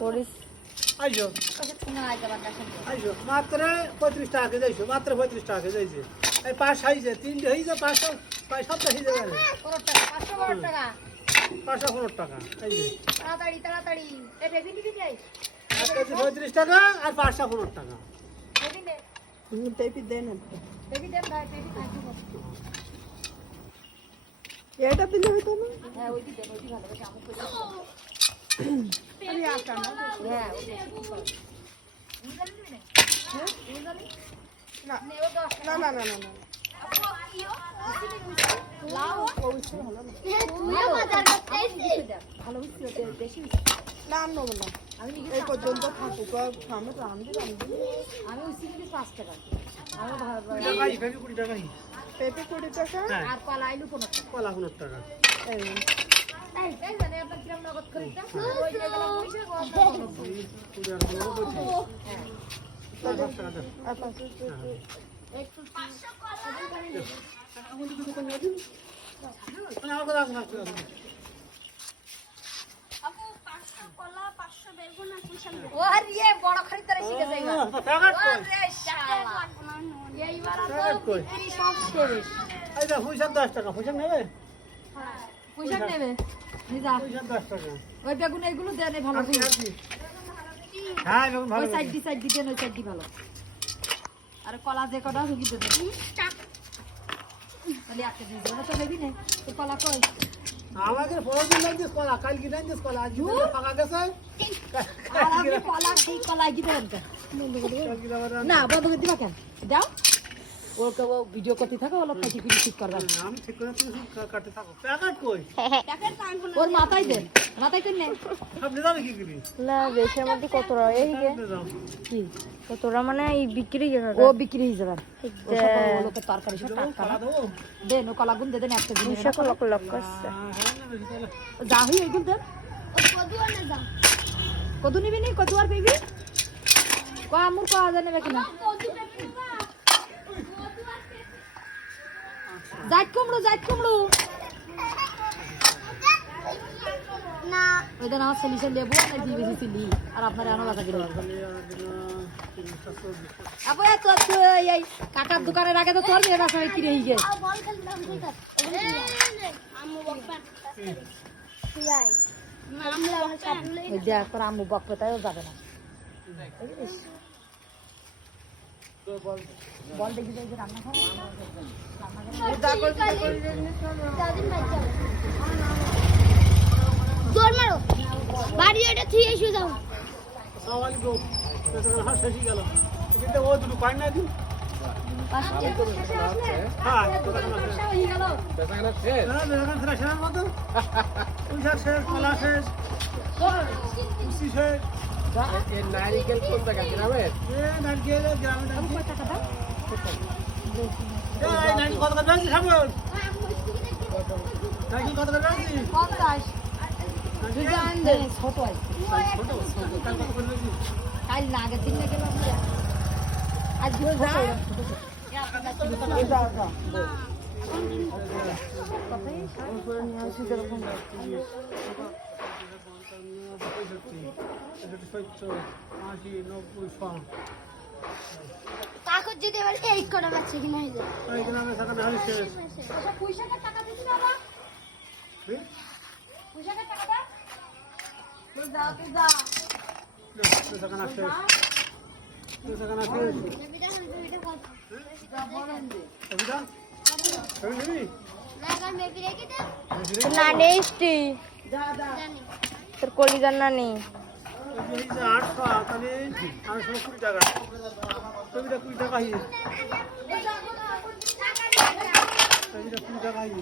পরিস আইসো আইসো মাত্র 35 টাকা কেজি আইসো মাত্র 35 টাকা কেজি আইছে এই পাঁচ সাইজে তিনটে হইছে 500 প্রায় সবটা হইছে গেল 515 টাকা এই যে তাড়াতাড়ি এই বেবি দিবি যাই এক কেজি 35 টাকা আর 515 টাকা বেবি দেন ভাই বেবি থাকি এটা দিলে হইতো না হ্যাঁ ওইটি দেন ওইটি ভালো আছে আমুক করে আরে আটা না হ্যাঁ না না না না না না আনবো না এই পর্যন্ত থাকুক আমি তো আনবি আমি ওই সিঙ্গি 5 টাকা আমি ভালো টাকাই ফেরি 20 টাকাই পেঁপে 20 টাকা আর কলা আইলু 15 টাকা কলা 15 টাকা এই এই জানে আপনার কিরম নগদ খরিদটা ওই যে গেল পয়সা গো কুড়ি আর 15 বলছি হ্যাঁ 5 টাকা দাও আচ্ছা একটু 500 কলা মানে আমাকে দাও না আপু 500 কলা 500 বেগুন আর 500 ও আর ইয়ে বড় খরিদারে শিখে যাইবা টাকা কই আরে শালা এইবার টাকা তো কই বিক্রি সব শেষ এই দা পয়সা 10 টাকা পয়সা নেবে পয়সা নেবে নিদা পয়সা 10 টাকা ওই বেগুন এগুলো দেন এই ভালো আপনি করে আপনি হ্যাঁ বেগুন ভালো ওই সাইড দেন ওই সাইড ভালো আর কলা যে কটা রুগী দেন তাহলে একটা দিয়ে দেবো তো বেবি নেই তো কলা কই আমাদের পরদিন লাগছে কলা কাল কি জানিস কলা আজ দিনে পাকা গেছে আর আপনি কলা কি কলা কি দেবেন তো না বন্ধ করে দিবা কেন দাও ওকে ও ভিডিও করতে থাকো ওলা কাটি পিটি ঠিক করবা আমি ঠিক করে তুমি কাটতে থাকো প্যাকেট কই ওর মাথায় দেন মাথায় দেন না আপনি জানেন কি করি না বেশের মধ্যে কত টাকা এই যে কি কত টাকা মানে এই বিক্রি ও বিক্রি হয়ে যাবে ও সব লোকে তরকারি সব টাটকা কলা দেবো দেন ও কলা গুন দেন একটা দিন লক্ষ লক্ষ আছে যা হই এগুলো দেন কদু নিবি নি কদু আর পেবি কো আমুর কো আদা নেবে কিনা জাত কুমড়ো না ওই দেন আমার সলিউশন দেবো আর দিয়ে বেশি চিলি আর আপনার আনো লাগা দিল আপু এত তো এই কাকার দোকানের আগে তো তোর মেয়েরা সবাই কিনে হই গে আর বল খেলতাম ঠিক আছে আম্মু বকবা তুই মামলা কাটলে ওই দেখ তোর আম্মু বকবে তাইও যাবে না বল দেখি যাই যে রান্না খাবো দাদিন ভাই যাও দৌড় মারো বাড়ি এটা থুই এসে যাও সওয়াল গো পেছনে হাত শেষ গেল কিন্তু ও দুটো পাই না দিন হ্যাঁ তো না হয়ে গেল বেগুন শেষ মতো পয়সা শেষ কলা শেষ কুচি শেষ নারিকেল কোন জায়গা গ্রামে নারকেল গ্রামে কয় টাকা দাও এই নারকেল কত করে বেশি খাবো নারকেল কত করে বেশি 50 ডিজাইন দে ছোট আছে ছোট কাল কত করে বেশি কাল না আগে দিন গেল আজ ধরে যা কাকর যদি এবার এই করে বাচ্চা কিনা হয়ে যায় পয়সাটা টাকা দিবি না বাবা পয়সাটা টাকা দাও তুই যা বেবিটা বলেন দে না গান বেবি রেখে দে না নেইস্টি জানি তোর কলিজার না নেই 800 তাহলে 820 টাকা 20 টাকা হই 20 টাকা হই